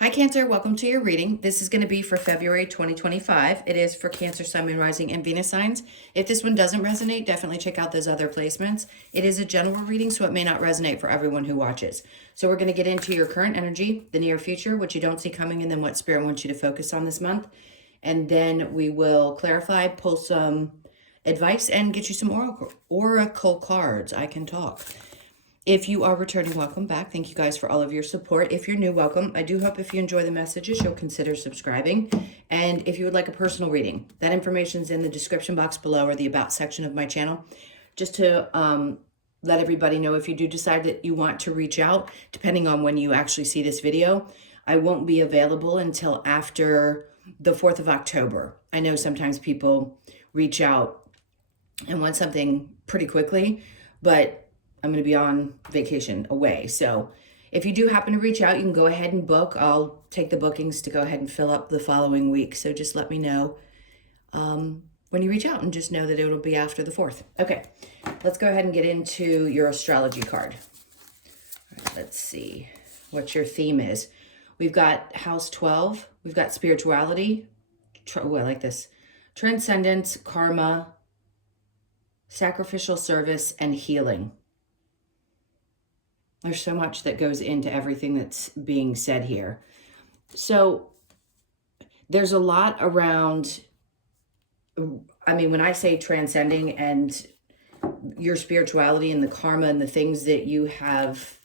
Hi Cancer, welcome to your reading. This is going to be for February 2025. It is for Cancer, Sun, Moon, Rising, and Venus signs. If this one doesn't resonate, definitely check out those other placements. It is a general reading, so it may not resonate for everyone who watches. So we're going to get into your current energy, the near future, what you don't see coming, and then what Spirit wants you to focus on this month. And then we will clarify, pull some advice, and get you some oracle cards. I can talk. If you are returning, welcome back. Thank you guys for all of your support. If you're new, welcome. I do hope if you enjoy the messages, you'll consider subscribing. And if you would like a personal reading, that information is in the description box below or the About section of my channel. Just to let everybody know, if you do decide that you want to reach out, depending on when you actually see this video, I won't be available until after the 4th of October. I know sometimes people reach out and want something pretty quickly, but I'm going to be on vacation away. So if you do happen to reach out, you can go ahead and book. I'll take the bookings to go ahead and fill up the following week. So just let me know when you reach out, and just know that it'll be after the 4th. Okay, let's go ahead and get into your astrology card. All right, let's see what your theme is. We've got house 12. We've got spirituality. I like this. Transcendence, karma, sacrificial service, and healing. There's so much that goes into everything that's being said here. So there's a lot around, I mean, when I say transcending and your spirituality and the karma and the things that you have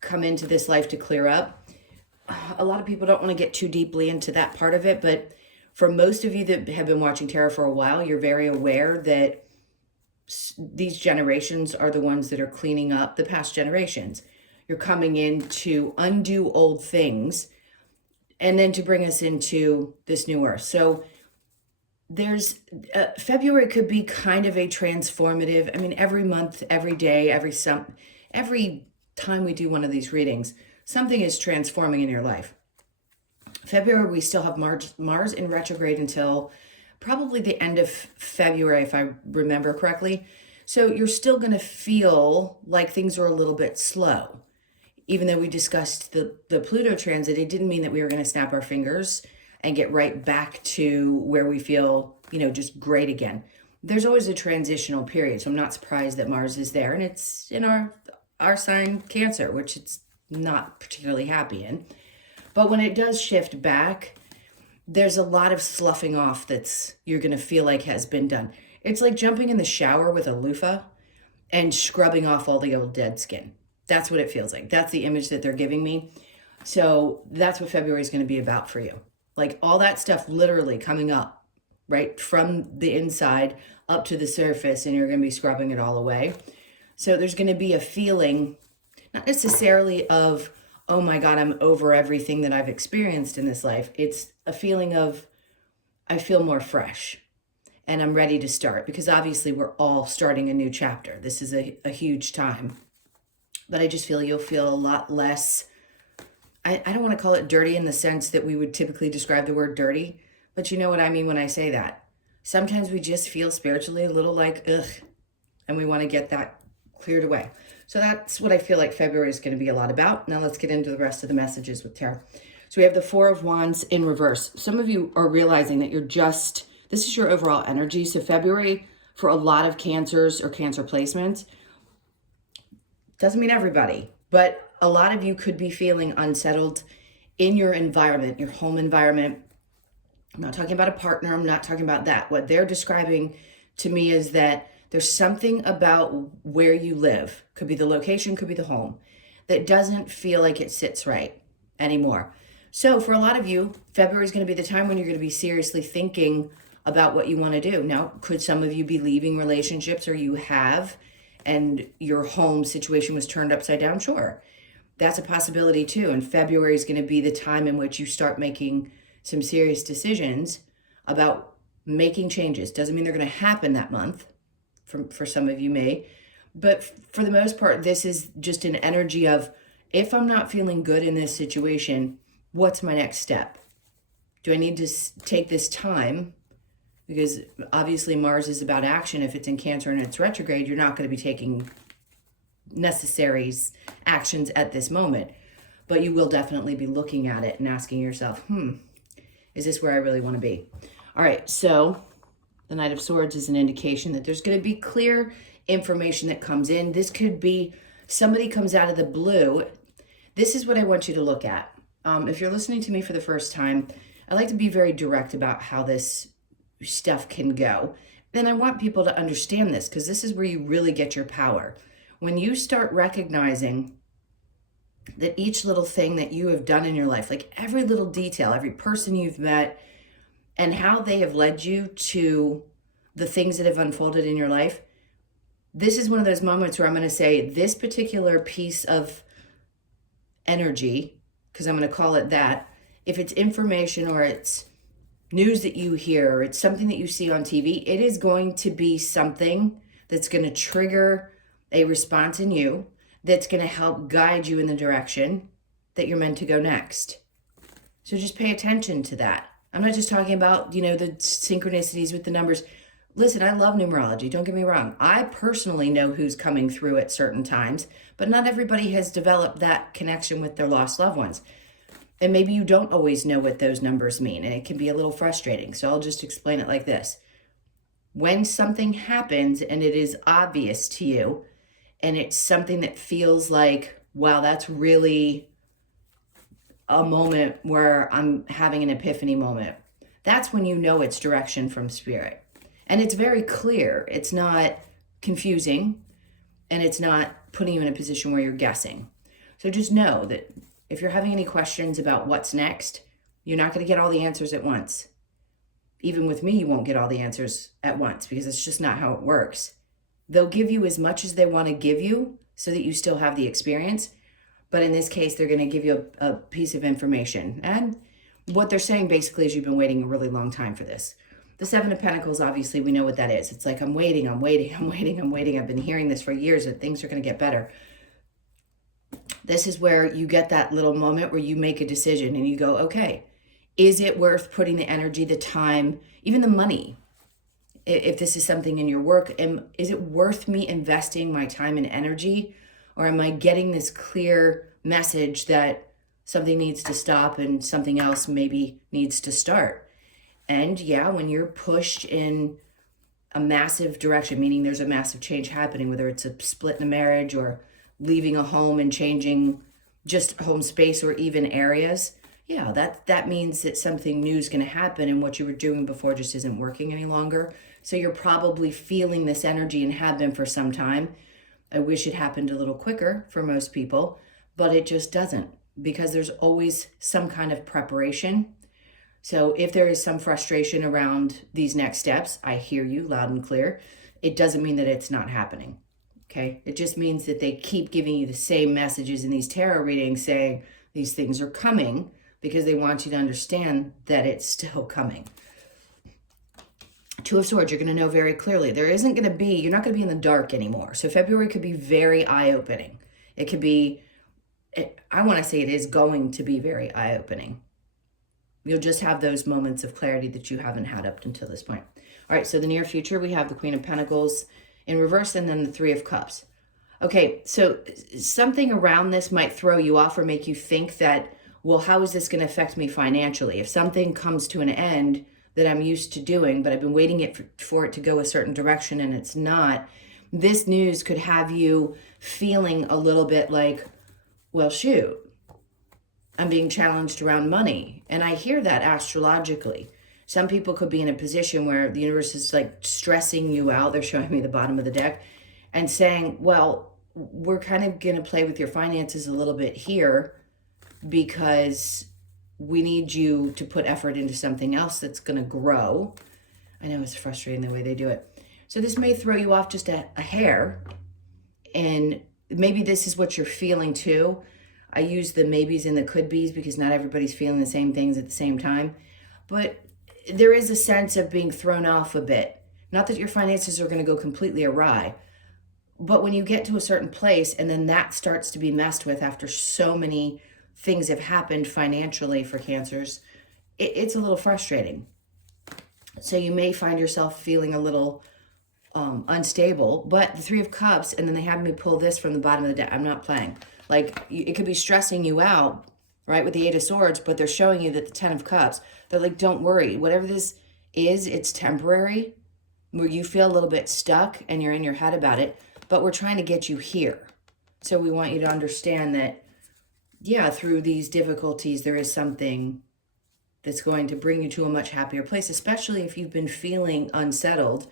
come into this life to clear up, a lot of people don't want to get too deeply into that part of it. But for most of you that have been watching tarot for a while, you're very aware that these generations are the ones that are cleaning up the past generations. You're coming in to undo old things and then to bring us into this new earth. So there's February could be kind of a transformative. I mean, every month, every day, every time we do one of these readings, something is transforming in your life. February, we still have Mars in retrograde until probably the end of February, if I remember correctly. So you're still going to feel like things are a little bit slow. Even though we discussed the Pluto transit, it didn't mean that we were going to snap our fingers and get right back to where we feel, just great again. There's always a transitional period. So I'm not surprised that Mars is there. And it's in our sign Cancer, which it's not particularly happy in. But when it does shift back, there's a lot of sloughing off that's you're going to feel like has been done. It's like jumping in the shower with a loofah and scrubbing off all the old dead skin. That's what it feels like. That's the image that they're giving me. So that's what February is going to be about for you. Like all that stuff literally coming up, right, from the inside up to the surface, and you're going to be scrubbing it all away. So there's going to be a feeling, not necessarily of, oh my God, I'm over everything that I've experienced in this life. It's a feeling of, I feel more fresh and I'm ready to start, because obviously we're all starting a new chapter. This is a huge time, but I just feel you'll feel a lot less, I don't want to call it dirty in the sense that we would typically describe the word dirty, but you know what I mean when I say that. Sometimes we just feel spiritually a little like, ugh, and we want to get that cleared away. So that's what I feel like February is going to be a lot about. Now let's get into the rest of the messages with tarot. So we have the Four of Wands in reverse. Some of you are realizing that this is your overall energy. So February, for a lot of Cancers or Cancer placements, doesn't mean everybody, but a lot of you could be feeling unsettled in your environment, your home environment. I'm not talking about a partner. I'm not talking about that. What they're describing to me is that there's something about where you live, could be the location, could be the home, that doesn't feel like it sits right anymore. So for a lot of you, February is going to be the time when you're going to be seriously thinking about what you want to do. Now, could some of you be leaving relationships, or you have, and your home situation was turned upside down? Sure. That's a possibility too. And February is going to be the time in which you start making some serious decisions about making changes. Doesn't mean they're going to happen that month. For some of you may, but for the most part, this is just an energy of, if I'm not feeling good in this situation, what's my next step? Do I need to take this time? Because obviously Mars is about action. If it's in Cancer and it's retrograde, you're not going to be taking necessary actions at this moment. but you will definitely be looking at it and asking yourself, is this where I really want to be? All right, so the Knight of Swords is an indication that there's going to be clear information that comes in. This could be somebody comes out of the blue. This is what I want you to look at. If you're listening to me for the first time, I like to be very direct about how this stuff can go. And I want people to understand this, because this is where you really get your power. When you start recognizing that each little thing that you have done in your life, like every little detail, every person you've met, and how they have led you to the things that have unfolded in your life, this is one of those moments where I'm going to say this particular piece of energy, because I'm going to call it that, if it's information or it's news that you hear or it's something that you see on TV, it is going to be something that's going to trigger a response in you that's going to help guide you in the direction that you're meant to go next. So just pay attention to that. I'm not just talking about, the synchronicities with the numbers. Listen, I love numerology. Don't get me wrong. I personally know who's coming through at certain times, but not everybody has developed that connection with their lost loved ones. And maybe you don't always know what those numbers mean, and it can be a little frustrating. So I'll just explain it like this. When something happens and it is obvious to you, and it's something that feels like, wow, that's really a moment where I'm having an epiphany moment, that's when you know it's direction from spirit. And it's very clear. It's not confusing, and it's not putting you in a position where you're guessing. So just know that if you're having any questions about what's next, you're not going to get all the answers at once. Even with me, you won't get all the answers at once, because it's just not how it works. They'll give you as much as they want to give you so that you still have the experience. But in this case, they're going to give you a piece of information. And what they're saying basically is you've been waiting a really long time for this. The Seven of Pentacles, obviously, we know what that is. It's like, I'm waiting. I've been hearing this for years, that things are going to get better. This is where you get that little moment where you make a decision and you go, okay, is it worth putting the energy, the time, even the money? If this is something in your work, is it worth me investing my time and energy? Or am I getting this clear message that something needs to stop and something else maybe needs to start? And yeah, when you're pushed in a massive direction, meaning there's a massive change happening, whether it's a split in a marriage or leaving a home and changing just home space or even areas, yeah, that means that something new is going to happen, and what you were doing before just isn't working any longer. So you're probably feeling this energy and have been for some time. I wish it happened a little quicker for most people, but it just doesn't, because there's always some kind of preparation. So if there is some frustration around these next steps, I hear you loud and clear. It doesn't mean that it's not happening. Okay, it just means that they keep giving you the same messages in these tarot readings saying these things are coming, because they want you to understand that it's still coming. Two of Swords, you're going to know very clearly. You're not going to be in the dark anymore. So February could be very eye-opening. It could be, I want to say it is going to be very eye-opening. You'll just have those moments of clarity that you haven't had up until this point. All right, so the near future, we have the Queen of Pentacles in reverse, and then the Three of Cups. Okay, so something around this might throw you off or make you think that, well, how is this going to affect me financially? If something comes to an end that I'm used to doing, but I've been waiting for it to go a certain direction and it's not, this news could have you feeling a little bit like, well, shoot, I'm being challenged around money. And I hear that astrologically. Some people could be in a position where the universe is like stressing you out. They're showing me the bottom of the deck and saying, well, we're kind of going to play with your finances a little bit here, because we need you to put effort into something else that's going to grow. I know it's frustrating the way they do it. So this may throw you off just a hair, and maybe this is what you're feeling too. I use the maybes and the could be's because not everybody's feeling the same things at the same time. But there is a sense of being thrown off a bit. Not that your finances are going to go completely awry, but when you get to a certain place and then that starts to be messed with after so many things have happened financially for Cancers, it's a little frustrating. So you may find yourself feeling a little unstable. But the Three of Cups, and then they have me pull this from the bottom of the deck. I'm not playing. Like, it could be stressing you out, right, with the Eight of Swords, but they're showing you that the Ten of Cups, they're like, don't worry. Whatever this is, it's temporary, where you feel a little bit stuck and you're in your head about it, but we're trying to get you here. So we want you to understand that, yeah, through these difficulties, there is something that's going to bring you to a much happier place, especially if you've been feeling unsettled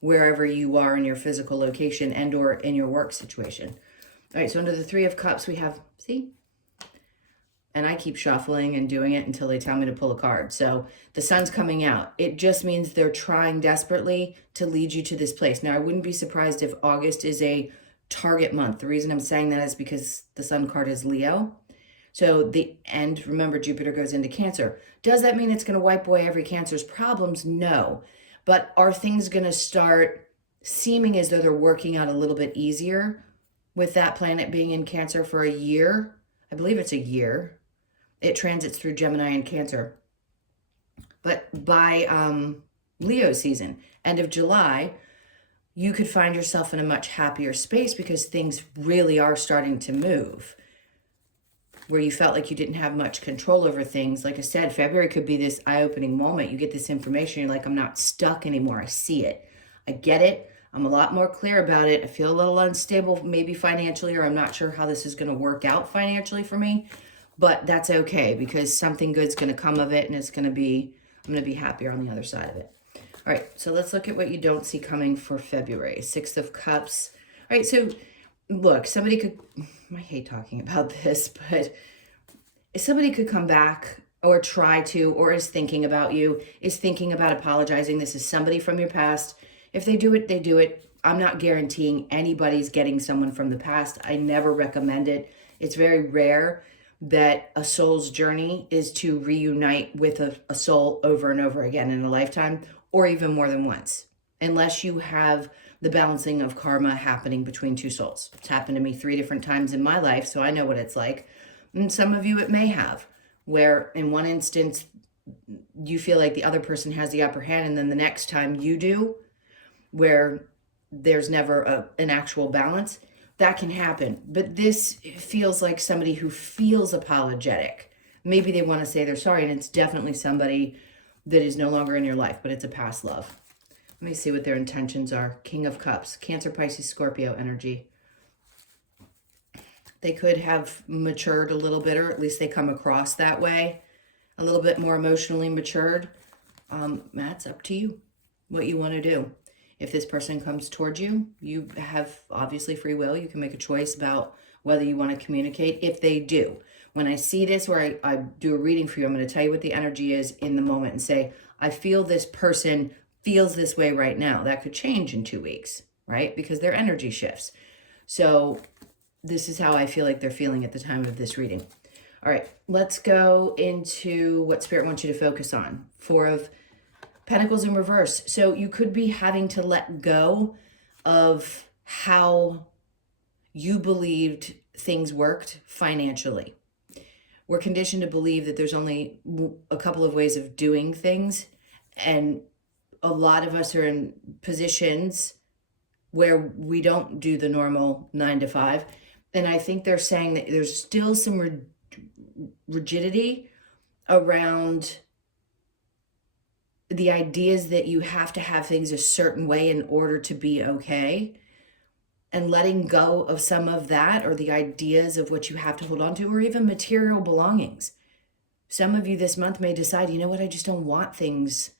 wherever you are in your physical location and or in your work situation. All right, so under the Three of Cups, we have, see? And I keep shuffling and doing it until they tell me to pull a card. So the Sun's coming out. It just means they're trying desperately to lead you to this place. Now, I wouldn't be surprised if August is a target month. The reason I'm saying that is because the Sun card is Leo. So remember, Jupiter goes into Cancer. Does that mean it's going to wipe away every Cancer's problems? No. But are things going to start seeming as though they're working out a little bit easier with that planet being in Cancer for a year? I believe it's a year. It transits through Gemini and Cancer. But by Leo season, end of July, you could find yourself in a much happier space because things really are starting to move. Where you felt like you didn't have much control over things. Like I said, February could be this eye-opening moment. You get this information, you're like, I'm not stuck anymore. I see it. I get it. I'm a lot more clear about it. I feel a little unstable, maybe financially, or I'm not sure how this is going to work out financially for me. But that's okay because something good's going to come of it, and I'm going to be happier on the other side of it. All right, so let's look at what you don't see coming for February. Six of Cups. All right, so look, somebody could, I hate talking about this, but if somebody could come back or try to, or is thinking about you, is thinking about apologizing. This is somebody from your past. If they do it, they do it. I'm not guaranteeing anybody's getting someone from the past. I never recommend it. It's very rare that a soul's journey is to reunite with a soul over and over again in a lifetime, or even more than once, unless you have the balancing of karma happening between two souls. It's happened to me 3 different times in my life, so I know what it's like. And some of you it may have, where in one instance, you feel like the other person has the upper hand, and then the next time you do, where there's never an actual balance. That can happen. But this feels like somebody who feels apologetic. Maybe they want to say they're sorry, and it's definitely somebody that is no longer in your life, but it's a past love. Let me see what their intentions are. King of Cups, Cancer, Pisces, Scorpio energy. They could have matured a little bit, or at least they come across that way, a little bit more emotionally matured. That's up to you, what you want to do. If this person comes towards you, you have obviously free will. You can make a choice about whether you want to communicate. If they do, when I see this, where I do a reading for you, I'm going to tell you what the energy is in the moment and say, I feel this person feels this way right now. That could change in 2 weeks, right? Because their energy shifts. So this is how I feel like they're feeling at the time of this reading. All right, let's go into what Spirit wants you to focus on. 4 of Pentacles in reverse. So you could be having to let go of how you believed things worked financially. We're conditioned to believe that there's only a couple of ways of doing things. And a lot of us are in positions where we don't do the normal 9 to 5. And I think they're saying that there's still some rigidity around the ideas that you have to have things a certain way in order to be okay, and letting go of some of that, or the ideas of what you have to hold on to, or even material belongings. Some of you this month may decide, you know what, I just don't want things.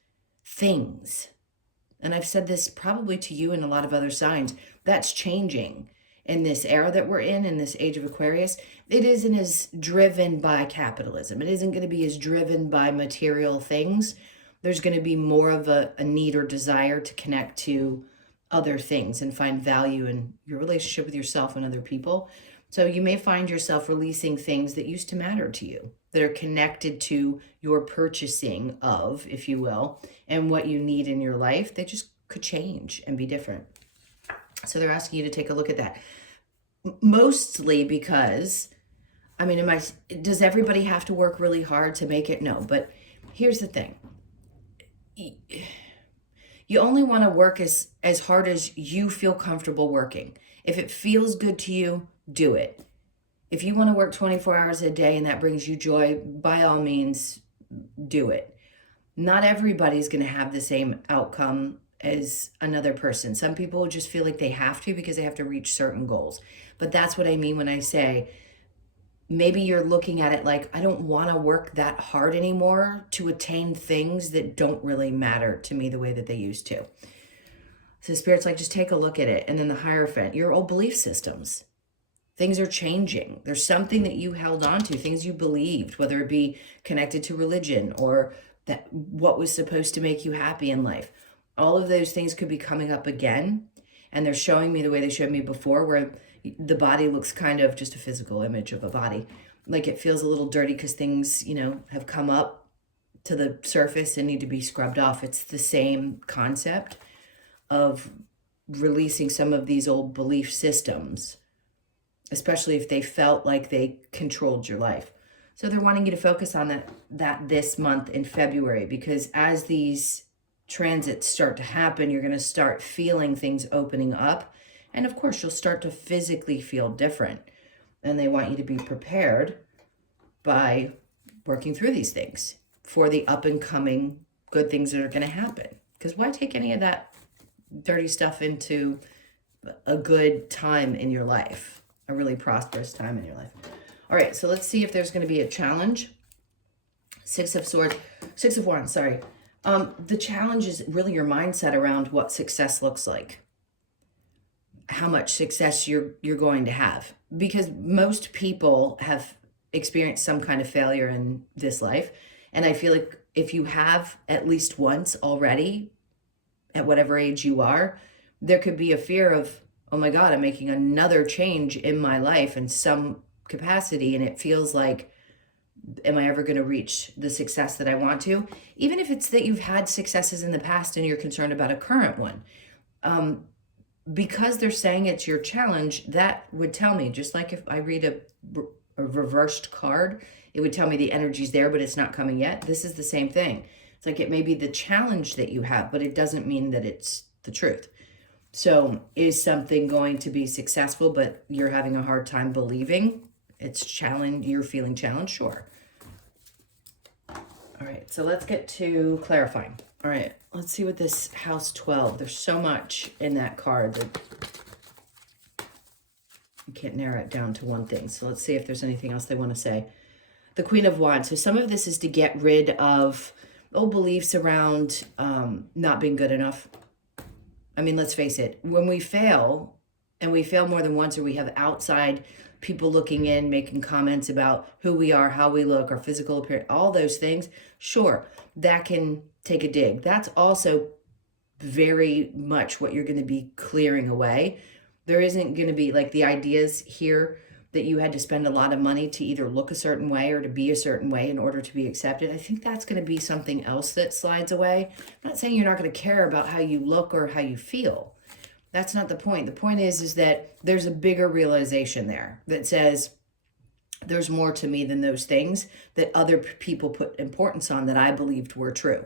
And I've said this probably to you and a lot of other signs. That's changing in this era that we're in this age of Aquarius. It isn't as driven by capitalism. It isn't going to be as driven by material things. There's going to be more of a need or desire to connect to other things and find value in your relationship with yourself and other people. So you may find yourself releasing things that used to matter to you, that are connected to your purchasing of, if you will, and what you need in your life. They just could change and be different. So they're asking you to take a look at that. Mostly because, I mean, does everybody have to work really hard to make it? No, but here's the thing. You only want to work as hard as you feel comfortable working. If it feels good to you, do it. If you want to work 24 hours a day and that brings you joy, by all means, do it. Not everybody's going to have the same outcome as another person. Some people just feel like they have to because they have to reach certain goals. But that's what I mean when I say, maybe you're looking at it like, I don't want to work that hard anymore to attain things that don't really matter to me the way that they used to. So Spirit's like, just take a look at it. And then the Hierophant, your old belief systems. Things are changing. There's something that you held on to, things you believed, whether it be connected to religion or that what was supposed to make you happy in life. All of those things could be coming up again. And they're showing me the way they showed me before, where the body looks kind of just a physical image of a body. Like it feels a little dirty because things, have come up to the surface and need to be scrubbed off. It's the same concept of releasing some of these old belief systems, especially if they felt like they controlled your life. So they're wanting you to focus on that this month in February, because as these transits start to happen, you're going to start feeling things opening up. And of course, you'll start to physically feel different. And they want you to be prepared by working through these things for the up and coming good things that are going to happen. Because why take any of that dirty stuff into a good time in your life, a really prosperous time in your life? All right, so let's see if there's going to be a challenge. Six of Wands, sorry. The challenge is really your mindset around what success looks like, how much success you're going to have, because most people have experienced some kind of failure in this life. And I feel like if you have at least once already, at whatever age you are, there could be a fear of, oh my God, I'm making another change in my life in some capacity. And it feels like, am I ever going to reach the success that I want to? Even if it's that you've had successes in the past and you're concerned about a current one. Because they're saying it's your challenge, that would tell me, just like if I read a reversed card, it would tell me the energy's there, but it's not coming yet. This is the same thing. It's like it may be the challenge that you have, but it doesn't mean that it's the truth. So is something going to be successful, but you're having a hard time believing it's challenge, you're feeling challenged? Sure. All right, so let's get to clarifying. All right, let's see what this house 12, there's so much in that card that you can't narrow it down to one thing. So let's see if there's anything else they want to say. The Queen of Wands. So some of this is to get rid of old beliefs around not being good enough. I mean, let's face it, when we fail, and we fail more than once, or we have outside people looking in, making comments about who we are, how we look, our physical appearance, all those things, sure, that can take a dig. That's also very much what you're going to be clearing away. There isn't going to be like the ideas here that you had to spend a lot of money to either look a certain way or to be a certain way in order to be accepted. I think that's going to be something else that slides away. I'm not saying you're not going to care about how you look or how you feel. That's not the point. The point is that there's a bigger realization there that says there's more to me than those things that other people put importance on that I believed were true.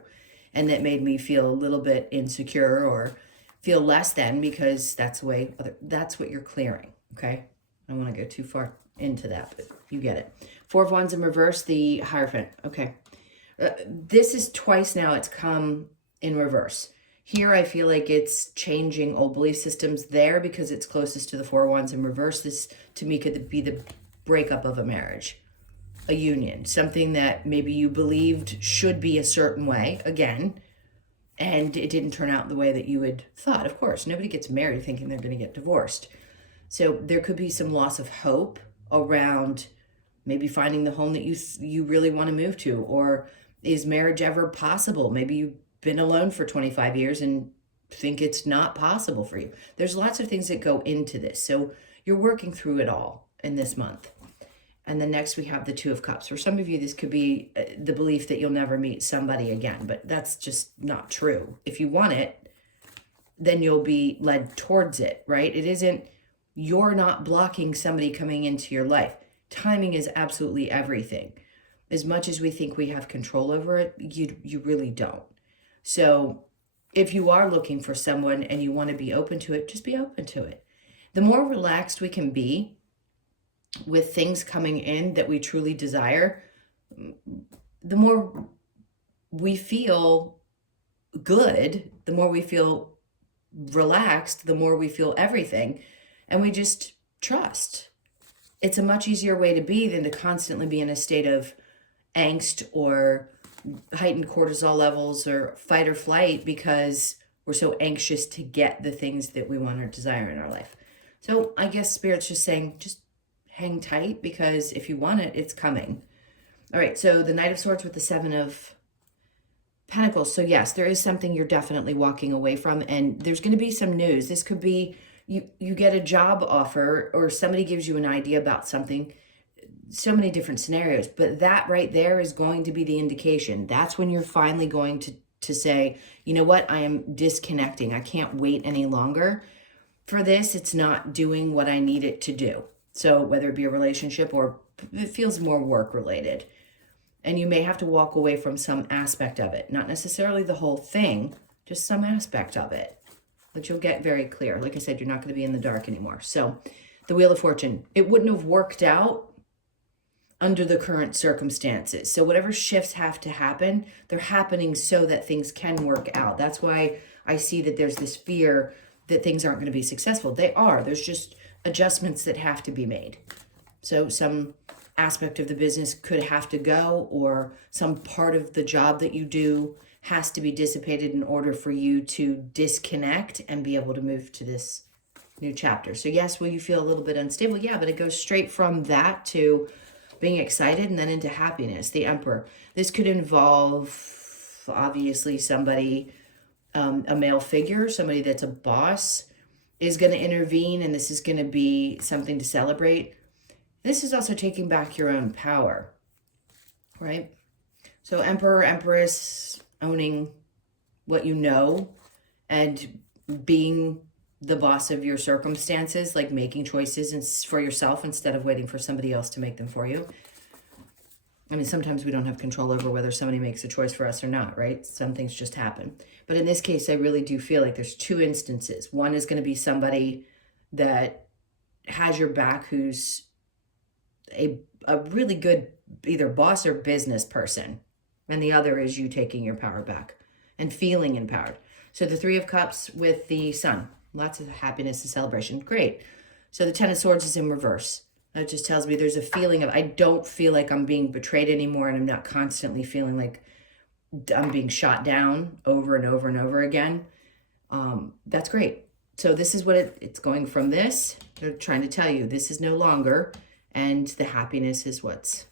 And that made me feel a little bit insecure or feel less than, because that's what you're clearing. Okay. I don't want to go too far into that, but you get it. Four of Wands in reverse, the Hierophant. Okay. This is twice now it's come in reverse. Here, I feel like it's changing old belief systems there because it's closest to the Four of Wands in reverse. This, to me, could be the breakup of a marriage, a union, something that maybe you believed should be a certain way, again, and it didn't turn out the way that you had thought. Of course, nobody gets married thinking they're going to get divorced. So there could be some loss of hope around maybe finding the home that you really want to move to, or is marriage ever possible? Maybe you've been alone for 25 years and think it's not possible for you. There's lots of things that go into this. So you're working through it all in this month. And then next we have the Two of Cups. For some of you, this could be the belief that you'll never meet somebody again, but that's just not true. If you want it, then you'll be led towards it, right? It isn't, you're not blocking somebody coming into your life. Timing is absolutely everything. As much as we think we have control over it, you really don't. So if you are looking for someone and you want to be open to it, just be open to it. The more relaxed we can be with things coming in that we truly desire, the more we feel good, the more we feel relaxed, the more we feel everything, and we just trust. It's a much easier way to be than to constantly be in a state of angst or heightened cortisol levels or fight or flight because we're so anxious to get the things that we want or desire in our life. So I guess Spirit's just saying, just hang tight, because if you want it, it's coming. All right, so the Knight of Swords with the Seven of Pentacles. So yes, there is something you're definitely walking away from, and there's going to be some news. This could be you get a job offer, or somebody gives you an idea about something. So many different scenarios, but that right there is going to be the indication. That's when you're finally going to say, you know what, I am disconnecting. I can't wait any longer for this. It's not doing what I need it to do. So whether it be a relationship or it feels more work related, and you may have to walk away from some aspect of it, not necessarily the whole thing, just some aspect of it, but you'll get very clear. Like I said, you're not going to be in the dark anymore. So the Wheel of Fortune, it wouldn't have worked out under the current circumstances. So whatever shifts have to happen, they're happening so that things can work out. That's why I see that there's this fear that things aren't going to be successful. They are. There's just adjustments that have to be made. So some aspect of the business could have to go, or some part of the job that you do has to be dissipated in order for you to disconnect and be able to move to this new chapter. So yes, will you feel a little bit unstable? Yeah, but it goes straight from that to being excited and then into happiness. The Emperor. This could involve, obviously, somebody, a male figure, somebody that's a boss is going to intervene, and this is going to be something to celebrate. This is also taking back your own power, right? So Emperor, Empress, owning what you know and being the boss of your circumstances, like making choices for yourself instead of waiting for somebody else to make them for you. I mean, sometimes we don't have control over whether somebody makes a choice for us or not, right? Some things just happen. But in this case, I really do feel like there's two instances. One is going to be somebody that has your back, who's a really good either boss or business person. And the other is you taking your power back and feeling empowered. So the Three of Cups with the Sun. Lots of happiness and celebration. Great. So the Ten of Swords is in reverse. That just tells me there's a feeling of, I don't feel like I'm being betrayed anymore, and I'm not constantly feeling like I'm being shot down over and over and over again. That's great. So this is what it's going from this. They're trying to tell you this is no longer, and the happiness is what's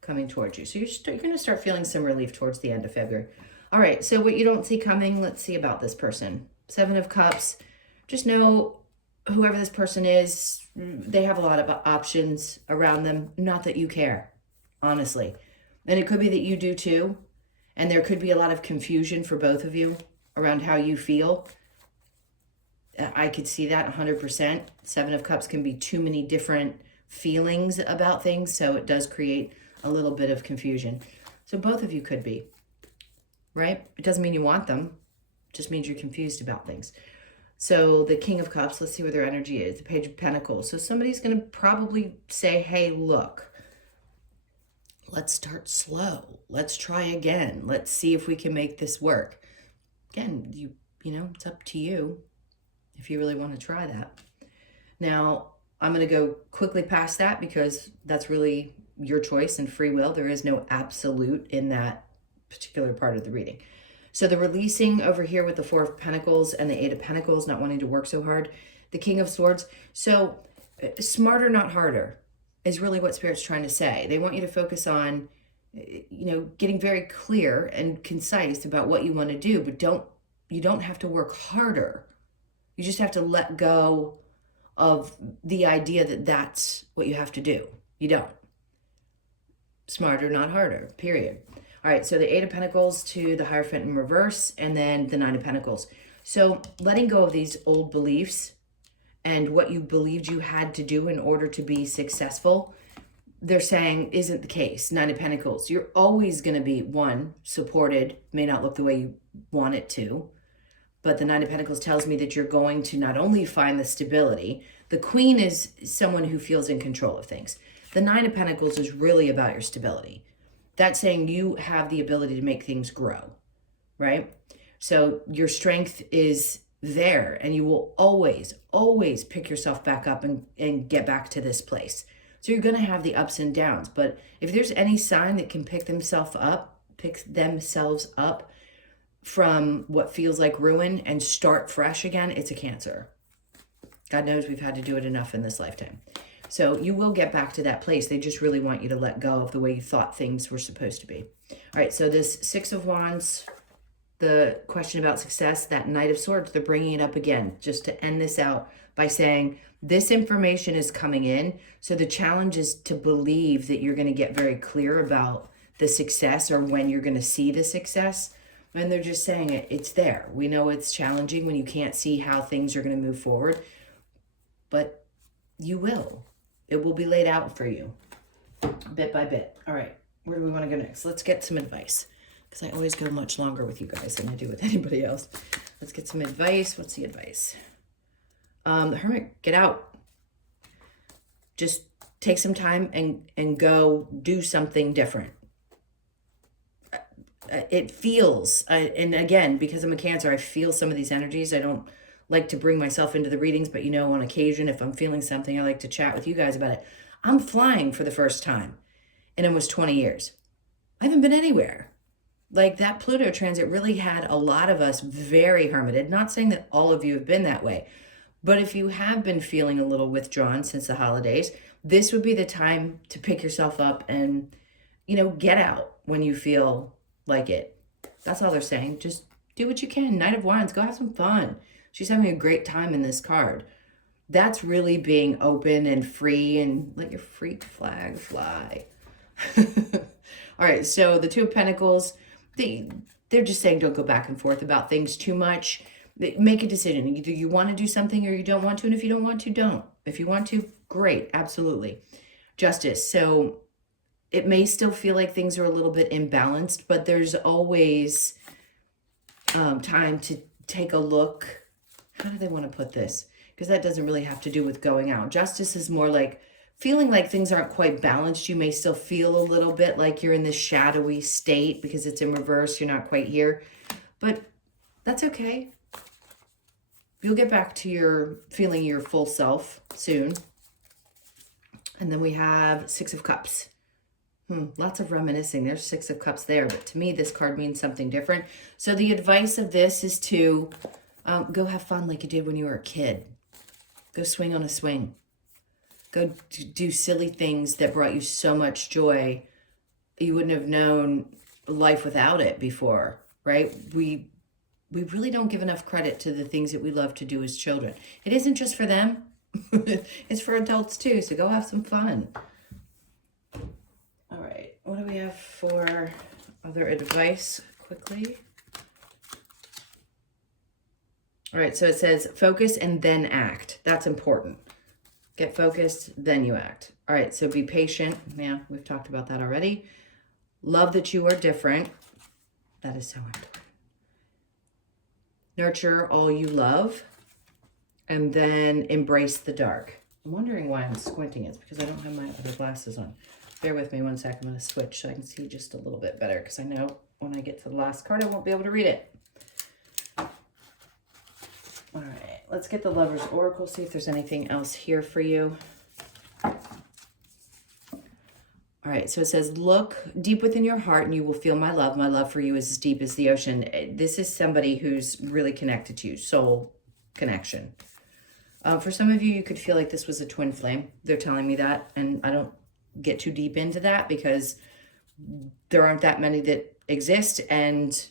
coming towards you. So you're going to start feeling some relief towards the end of February. All right, so what you don't see coming, let's see about this person. Seven of Cups. Just know whoever this person is, they have a lot of options around them. Not that you care, honestly. And it could be that you do too. And there could be a lot of confusion for both of you around how you feel. I could see that 100%. Seven of Cups can be too many different feelings about things, so it does create a little bit of confusion. So both of you could be, right? It doesn't mean you want them. It just means you're confused about things. So the King of Cups, let's see where their energy is. The Page of Pentacles. So somebody's going to probably say, hey, look, let's start slow. Let's try again. Let's see if we can make this work. Again, you know, it's up to you if you really want to try that. Now, I'm going to go quickly past that because that's really your choice and free will. There is no absolute in that particular part of the reading. So the releasing over here with the Four of Pentacles and the Eight of Pentacles, not wanting to work so hard. The King of Swords. So smarter, not harder is really what Spirit's trying to say. They want you to focus on, you know, getting very clear and concise about what you want to do, but you don't have to work harder. You just have to let go of the idea that that's what you have to do. You don't. Smarter, not harder, period. All right, so the Eight of Pentacles to the Hierophant in reverse, and then the Nine of Pentacles. So letting go of these old beliefs and what you believed you had to do in order to be successful, they're saying isn't the case. Nine of Pentacles, you're always going to be, one, supported, may not look the way you want it to, but the Nine of Pentacles tells me that you're going to not only find the stability, The Queen is someone who feels in control of things. The Nine of Pentacles is really about your stability. That's saying you have the ability to make things grow, right? So your strength is there, and you will always pick yourself back up and get back to this place. So you're going to have the ups and downs, but if there's any sign that can pick themselves up from what feels like ruin and start fresh again, it's a Cancer. God knows we've had to do it enough in this lifetime. So you will get back to that place. They just really want you to let go of the way you thought things were supposed to be. All right, so this Six of Wands, the question about success, that Knight of Swords, they're bringing it up again just to end this out by saying this information is coming in. So the challenge is to believe that you're going to get very clear about the success or when you're going to see the success. And they're just saying it's there. We know it's challenging when you can't see how things are going to move forward, but you will. It will be laid out for you bit by bit. All right, where do we want to go next? Let's get some advice, because I always go much longer with you guys than I do with anybody else. Let's get some advice. What's the advice? The Hermit, get out. Just take some time and go do something different. It feels, and again, because I'm a Cancer, I feel some of these energies. I don't like to bring myself into the readings, but on occasion, if I'm feeling something, I like to chat with you guys about it. I'm flying for the first time in almost 20 years. I haven't been anywhere. Like, that Pluto transit really had a lot of us very hermited. Not saying that all of you have been that way, but if you have been feeling a little withdrawn since the holidays, this would be the time to pick yourself up and, get out when you feel like it. That's all they're saying. Just do what you can. Knight of Wands, go have some fun. She's having a great time in this card. That's really being open and free, and let your freak flag fly. All right, so the Two of Pentacles, they're just saying don't go back and forth about things too much. Make a decision. Either you want to do something or you don't want to, and if you don't want to, don't. If you want to, great, absolutely. Justice, so it may still feel like things are a little bit imbalanced, but there's always time to take a look. How do they want to put this? Because that doesn't really have to do with going out. Justice is more like feeling like things aren't quite balanced. You may still feel a little bit like you're in this shadowy state because it's in reverse. You're not quite here. But that's okay. You'll get back to your feeling your full self soon. And then we have Six of Cups. Lots of reminiscing. There's Six of Cups there. But to me, this card means something different. So the advice of this is to go have fun like you did when you were a kid. Go swing on a swing. Go do silly things that brought you so much joy. You wouldn't have known life without it before, right? We really don't give enough credit to the things that we love to do as children. It isn't just for them. It's for adults too. So go have some fun. All right. What do we have for other advice quickly? All right. So it says focus and then act. That's important. Get focused, then you act. All right. So be patient. Yeah, we've talked about that already. Love that you are different. That is so important. Nurture all you love, and then embrace the dark. I'm wondering why I'm squinting. It's because I don't have my other glasses on. Bear with me 1 second. I'm going to switch so I can see just a little bit better, because I know when I get to the last card, I won't be able to read it. All right, let's get the Lover's Oracle, see if there's anything else here for you. All right, so it says, look deep within your heart and you will feel my love. My love for you is as deep as the ocean. This is somebody who's really connected to you, soul connection. For some of you, you could feel like this was a twin flame. They're telling me that, and I don't get too deep into that because there aren't that many that exist, and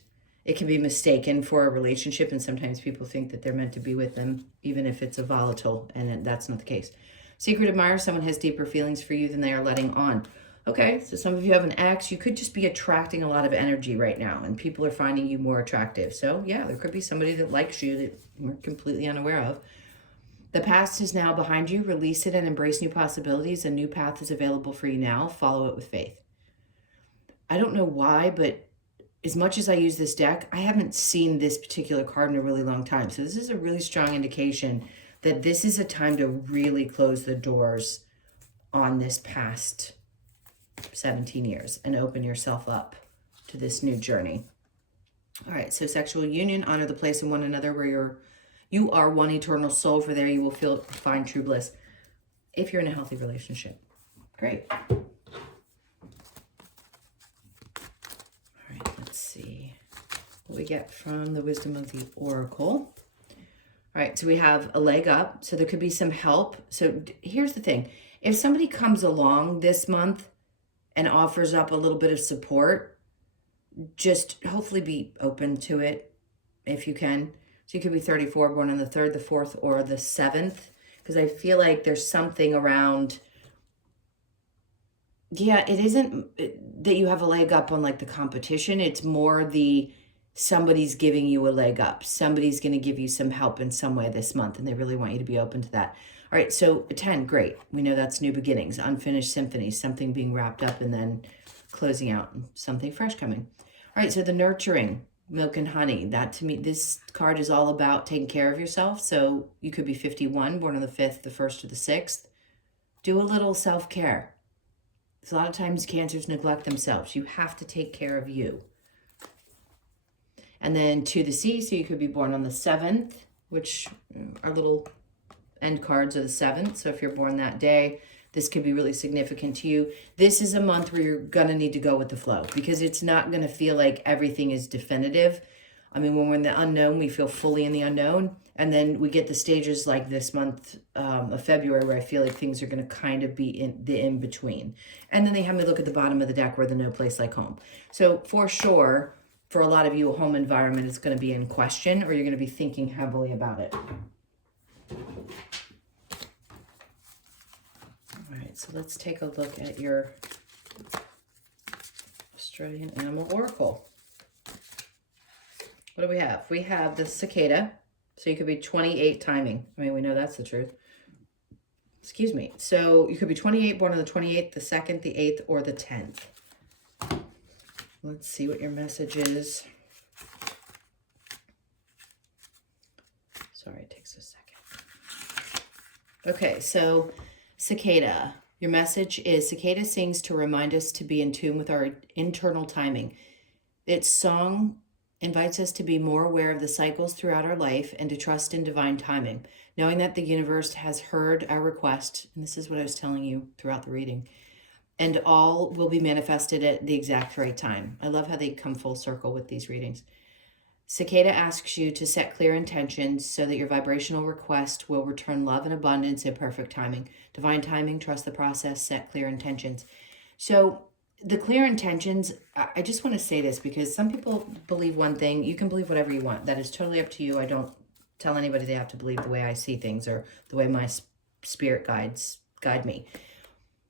it can be mistaken for a relationship, and sometimes people think that they're meant to be with them, even if it's a volatile, and that's not the case. Secret admirer, someone has deeper feelings for you than they are letting on. Okay, so some of you have an ex. You could just be attracting a lot of energy right now, and people are finding you more attractive. So yeah, there could be somebody that likes you that you're completely unaware of. The past is now behind you. Release it and embrace new possibilities. A new path is available for you now. Follow it with faith. I don't know why, but as much as I use this deck, I haven't seen this particular card in a really long time. So this is a really strong indication that this is a time to really close the doors on this past 17 years and open yourself up to this new journey. All right, so sexual union, honor the place in one another where you are one eternal soul, for there you will find true bliss if you're in a healthy relationship. Great. All right, let's see what we get from the wisdom of the Oracle. All right, so we have a leg up, so there could be some help. So here's the thing. If somebody comes along this month and offers up a little bit of support, just hopefully be open to it if you can. So you could be 34, born on the 3rd, the 4th, or the 7th, because I feel like there's something around, yeah, it isn't that you have a leg up on like the competition. It's more somebody's giving you a leg up. Somebody's going to give you some help in some way this month, and they really want you to be open to that. All right, so 10, great. We know that's new beginnings, unfinished symphonies, something being wrapped up and then closing out, something fresh coming. All right, so the nurturing, milk and honey, that to me, this card is all about taking care of yourself. So you could be 51, born on the 5th, the 1st, or the 6th. Do a little self-care. A lot of times cancers neglect themselves. You have to take care of you. And then to the sea, so you could be born on the 7th, which our little end cards are the 7th. So if you're born that day, this could be really significant to you. This is a month where you're going to need to go with the flow, because it's not going to feel like everything is definitive. I mean, when we're in the unknown, we feel fully in the unknown. And then we get the stages like this month of February where I feel like things are going to kind of be in the in-between. And then they have me look at the bottom of the deck where the no place like home. So for sure, for a lot of you, a home environment is going to be in question, or you're going to be thinking heavily about it. All right, so let's take a look at your Australian Animal Oracle. What do we have? We have the cicada. So you could be 28 timing. I mean, we know that's the truth. Excuse me. So you could be 28, born on the 28th, the 2nd, the 8th, or the 10th. Let's see what your message is. Sorry, it takes a second. Okay, so cicada. Your message is, cicada sings to remind us to be in tune with our internal timing. Its song invites us to be more aware of the cycles throughout our life and to trust in divine timing, knowing that the universe has heard our request. And this is what I was telling you throughout the reading. And all will be manifested at the exact right time. I love how they come full circle with these readings. Cicada asks you to set clear intentions so that your vibrational request will return love and abundance in perfect timing. Divine timing, trust the process, set clear intentions. So the clear intentions, I just want to say this because some people believe one thing. You can believe whatever you want. That is totally up to you. I don't tell anybody they have to believe the way I see things or the way my spirit guide me.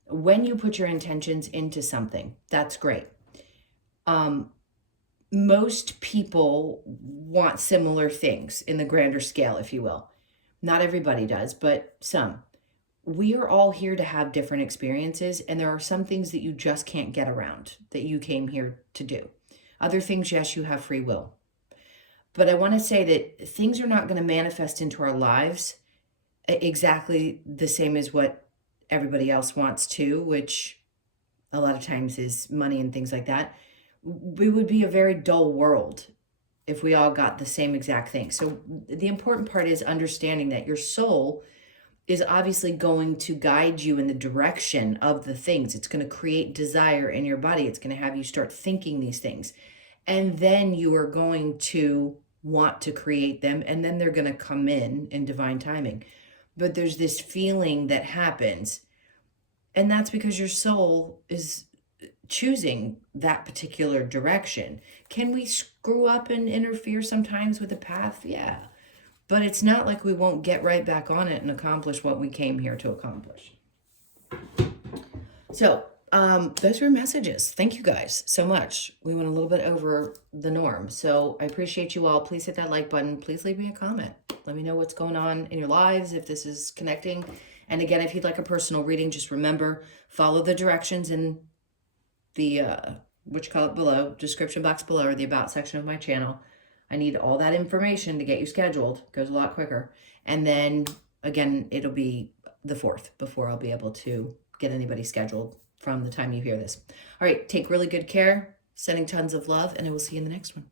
When you put your intentions into something, that's great. Most people want similar things in the grander scale, if you will. Not everybody does, but some. We are all here to have different experiences, and there are some things that you just can't get around that you came here to do. Other things, yes, you have free will. But I want to say that things are not going to manifest into our lives exactly the same as what everybody else wants to, which a lot of times is money and things like that. We would be a very dull world if we all got the same exact thing. So the important part is understanding that your soul is obviously going to guide you in the direction of the things. It's going to create desire in your body. It's going to have you start thinking these things. And then you are going to want to create them, and then they're going to come in divine timing. But there's this feeling that happens, and that's because your soul is choosing that particular direction. Can we screw up and interfere sometimes with the path? Yeah. But it's not like we won't get right back on it and accomplish what we came here to accomplish. So those are messages. Thank you guys so much. We went a little bit over the norm. So I appreciate you all. Please hit that like button. Please leave me a comment. Let me know what's going on in your lives, if this is connecting. And again, if you'd like a personal reading, just remember, follow the directions in the, below, description box below, or the about section of my channel. I need all that information to get you scheduled. It goes a lot quicker. And then again, it'll be the 4th before I'll be able to get anybody scheduled from the time you hear this. All right, take really good care, sending tons of love, and I will see you in the next one.